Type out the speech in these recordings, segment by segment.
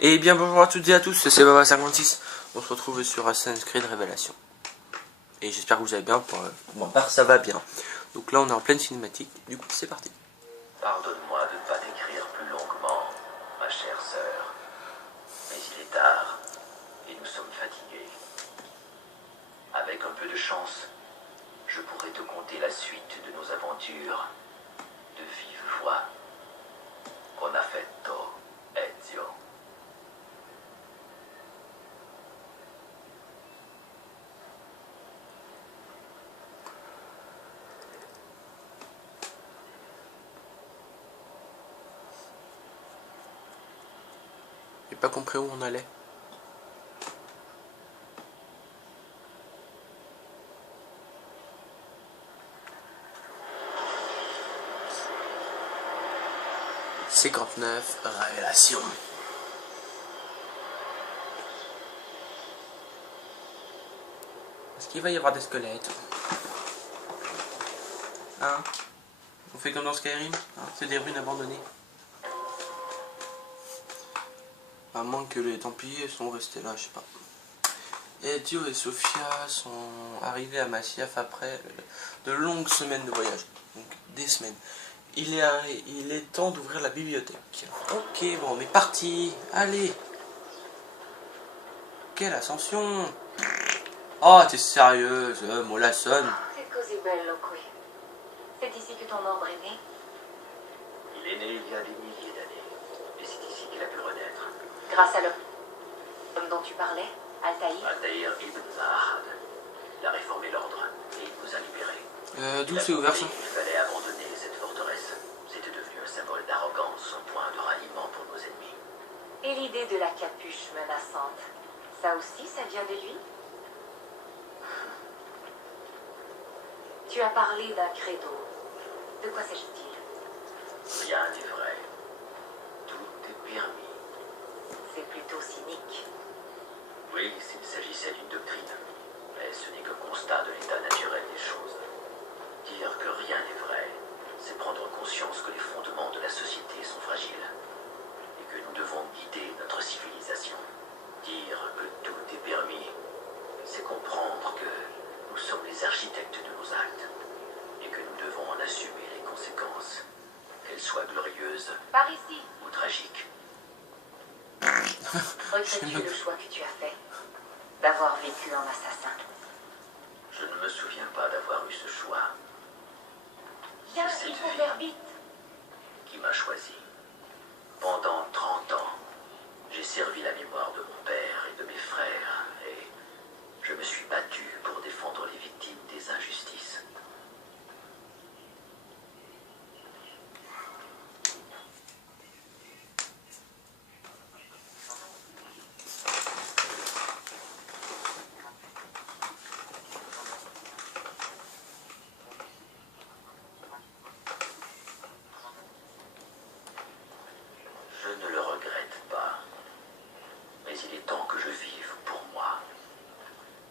Et bien bonjour à toutes et à tous, c'est Baba56. On se retrouve sur Assassin's Creed Révélation. Et j'espère que vous allez bien, pour ma part ça va bien. Donc là on est en pleine cinématique, du coup c'est parti. Pardonne-moi de ne pas t'écrire plus longuement, ma chère sœur. Mais il est tard, et nous sommes fatigués. Avec un peu de chance, je pourrais te conter la suite de nos aventures de vive voix. Con affetto, Ezio. J'ai pas compris où on allait. « 59, Révélation. » Est-ce qu'il va y avoir des squelettes? Hein? On fait comme dans Skyrim, hein? C'est des ruines abandonnées. À moins que les Templiers sont restés là, je sais pas. Ezio et Sofia sont arrivés à Masyaf après de longues semaines de voyage. Donc des semaines. Il est temps d'ouvrir la bibliothèque. Ok, bon, on est parti. Allez. Quelle ascension. Oh, t'es sérieuse, Molasson. C'est così bello qui. C'est ici que ton ordre est né. Il est né il y a des milliers d'années, et c'est ici qu'il a pu renaître. Grâce à l'homme dont tu parlais, Altaïr. Altaïr ibn Zahad. Il a réformé l'ordre, et il nous a libérés. D'où c'est ouvert ça? Il fallait abandonner cette forteresse. C'était devenu un symbole d'arrogance, un point de ralliement pour nos ennemis. Et l'idée de la capuche menaçante, ça aussi, ça vient de lui? Tu as parlé d'un credo. De quoi s'agit-il? Rien n'est vrai. Tout est permis. C'est plutôt cynique. Oui, s'il s'agissait d'une doctrine. Mais ce n'est qu'un constat de l'état naturel des choses. Dire que rien n'est vrai, c'est prendre conscience que les fondements de la société sont fragiles. Et que nous devons guider notre civilisation. Dire que tout est permis, c'est comprendre que nous sommes les architectes de nos actes. Et que nous devons en assumer les conséquences. Qu'elles soient glorieuses Par ici. ou tragiques. Regrettes-tu le choix que tu as fait d'avoir vécu en assassin? Je ne me souviens pas d'avoir eu ce choix. Viens, C'est il faut vie. faire vite. Qui m'a choisi. Pendant 30 ans, j'ai servi la mémoire de mon père et de mes frères, et je me suis battu pour défendre les victimes des injustices. Je ne le regrette pas, mais il est temps que je vive pour moi.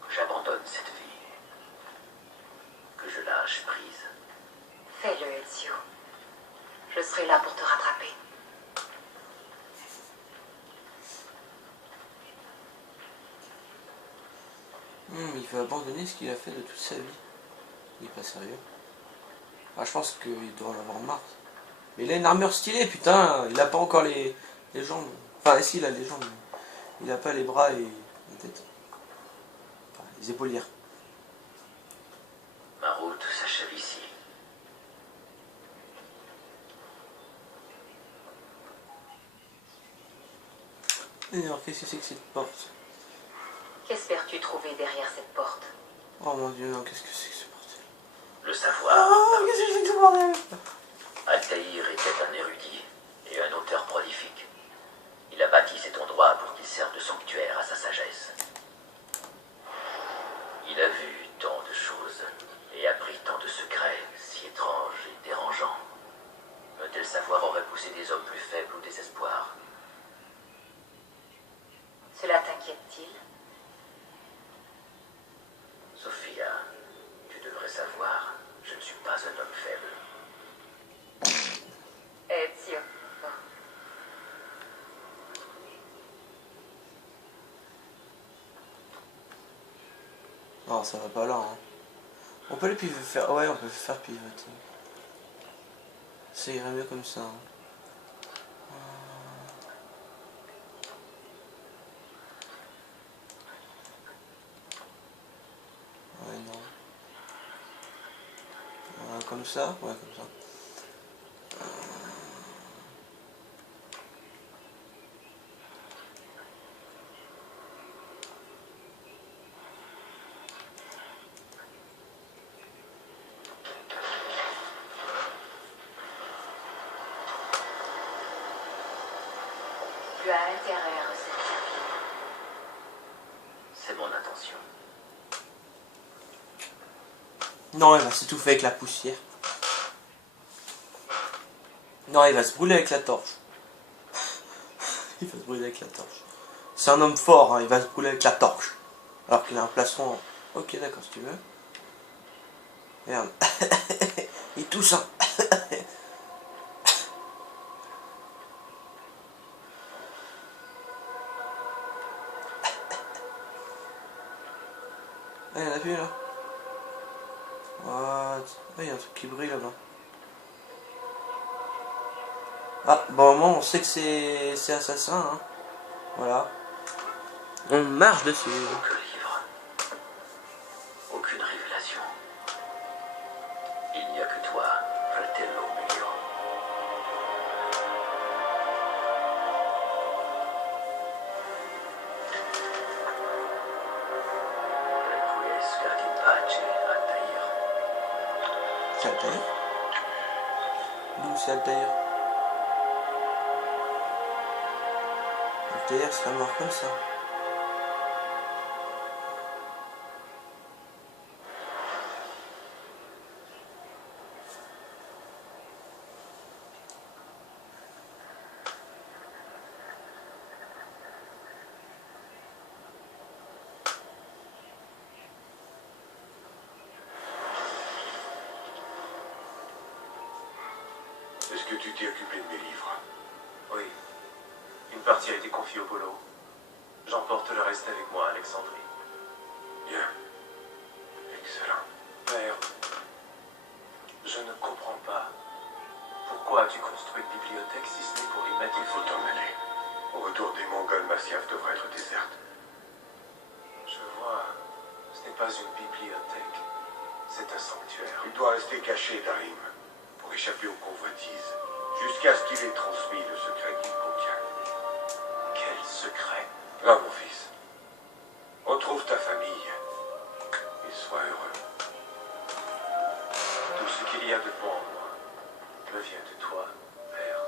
Que j'abandonne cette vie. Que je lâche prise. Fais-le, Ezio. Je serai là pour te rattraper. Il veut abandonner ce qu'il a fait de toute sa vie. Il est pas sérieux. Ah, je pense qu'il doit en avoir marre. Mais il a une armure stylée, putain. Il a pas encore les jambes. Enfin, si, il a les jambes. Il a pas les bras et la tête. Enfin, les épaulières. Ma route s'achève ici. Et alors, qu'est-ce que c'est que cette porte? Qu'espères-tu trouver derrière cette porte? Oh mon dieu, non, qu'est-ce que c'est que ce bordel? Le savoir. Oh, qu'est-ce que c'est que ce bordel? Altaïr était un érudit et un auteur prolifique. Il a bâti cet endroit pour qu'il serve de sanctuaire à sa sagesse. Il a vu tant de choses et appris tant de secrets si étranges et dérangeants. Un tel savoir aurait poussé des hommes plus faibles au désespoir. Cela t'inquiète-t-il? Sophia, tu devrais savoir, je ne suis pas un homme faible. Ezio. Non, ça va pas là. Hein. On peut les faire. Ouais, on peut faire pivoter. Ça irait mieux comme ça. Hein. Ouais, non. Comme ça? Ouais, comme ça. Tu as intérêt à ressentir. C'est mon intention. Non, il va s'étouffer avec la poussière. Non, il va se brûler avec la torche. Il va se brûler avec la torche. C'est un homme fort, hein, il va se brûler avec la torche. Alors qu'il a un plastron. Ok, d'accord, si tu veux. Merde. Il tousse, hein. Ah, il y en a plus là. What? Ah, il y a un truc qui brille là-bas. Ah, bon, au moins on sait que c'est assassin, hein. Voilà. On marche dessus. Aucun livre. Aucune révélation. Il n'y a que toi, Fratello Meglio. Requiescat in pace, Altair. C'est Altair? D'où c'est Altair? Altair serait mort comme ça. Est-ce que tu t'es occupé de mes livres? Oui. Une partie a été confiée au polo. J'emporte le reste avec moi à Alexandrie. Bien. Excellent. Père, je ne comprends pas. Pourquoi as-tu construit une bibliothèque si ce n'est pour y mettre Il faut t'en aller. Au retour des Mongols, Masyaf devrait être déserte. Je vois. Ce n'est pas une bibliothèque. C'est un sanctuaire. Il doit rester caché, Darim, pour échapper aux convoitises, jusqu'à ce qu'il ait transmis le secret qu'il contient. Quel secret? Va, mon fils. Retrouve ta famille et sois heureux. Tout ce qu'il y a de bon en moi me vient de toi, Père.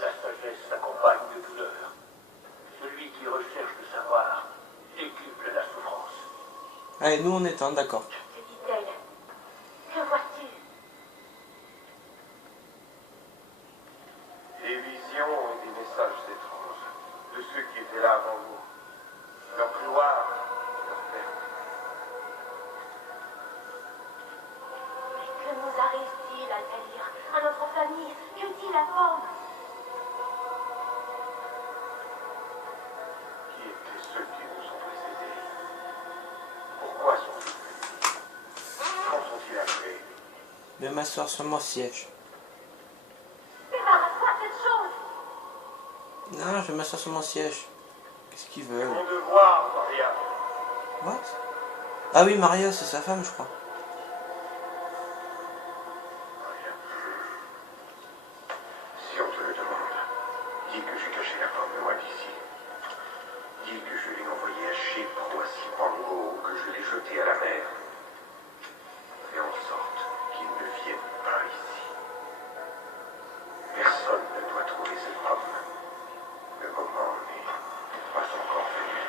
La sagesse s'accompagne de douleur. Celui qui recherche le savoir décuple la souffrance. Allez, nous on éteint, d'accord. Que dit-elle? Que vois-tu? Des visions et des messages étranges de ceux qui étaient là avant vous. Leur gloire, leur perte. Mais que nous arrive-t-il, Altair? À notre famille? Que dit la forme? Qui étaient ceux qui nous ont précédés? Pourquoi sont-ils venus? Quand sont-ils arrivés? Je vais m'asseoir sur mon siège. Débarrasse-toi de cette chose! Non, je vais m'asseoir sur mon siège. Qu'est-ce qu'ils veulent? Mon devoir, Maria. What? Ah oui, Maria, c'est sa femme, je crois. Maria. Si on te le demande, dis que j'ai caché la forme de moi d'ici. Dis que je l'ai envoyé à Chypre ou à Cipango ou que je l'ai jeté à la mer. Fais en sorte qu'il ne vienne pas ici. Personne ne doit trouver cet homme. Le moment n'est pas encore venu.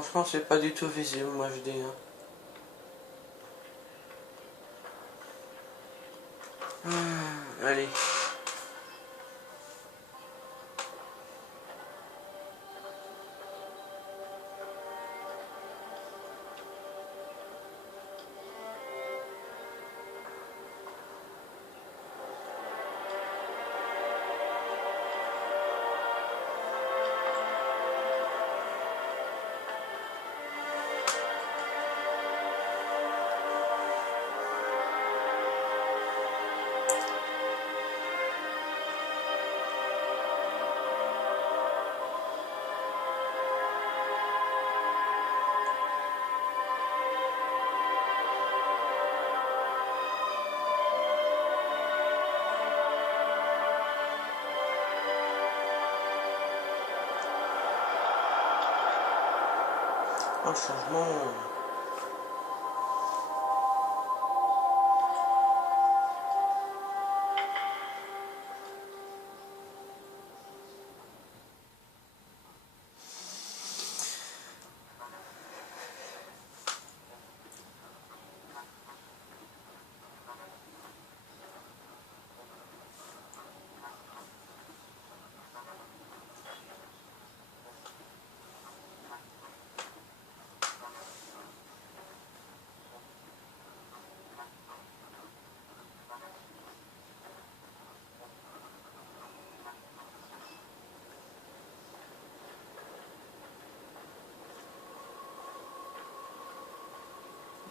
Franchement, c'est pas du tout visible, moi je dis. Allez. Un changement.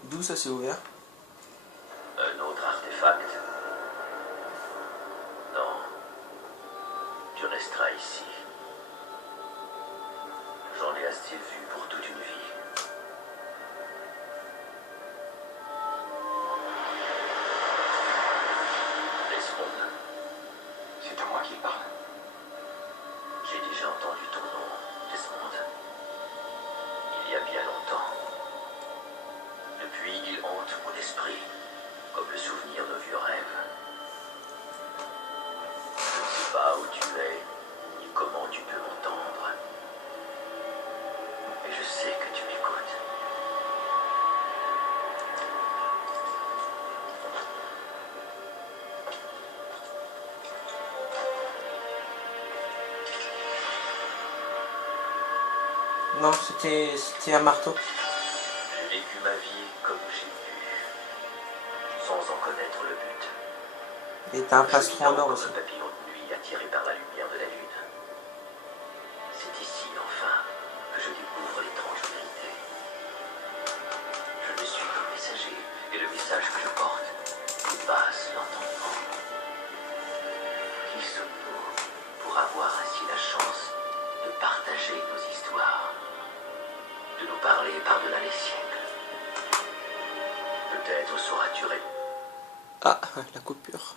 D'où ça s'est ouvert? Un autre artefact? Non. Tu resteras ici. J'en ai assez vu pour toute une vie. Desmond. C'est à moi qu'il parle. J'ai déjà entendu ton nom, Desmond. Il y a bien longtemps. Depuis, il hante mon esprit, comme le souvenir de vieux rêves. Je ne sais pas où tu es, ni comment tu peux m'entendre. Mais je sais que tu m'écoutes. Non, c'était un marteau. J'ai vécu ma vie comme j'ai pu, sans en connaître le but. Et t'as un plastron en or aussi. Un papillon de nuit attiré par la lumière de la lune. C'est ici, enfin, que je découvre l'étrange vérité. Je ne suis qu'un messager, et le message que je porte dépasse l'entendement. Qui sommes-nous pour avoir ainsi la chance de partager nos histoires, de nous parler par-delà les siècles? Peut-être sauras-tu répondre. Ah, la coupure.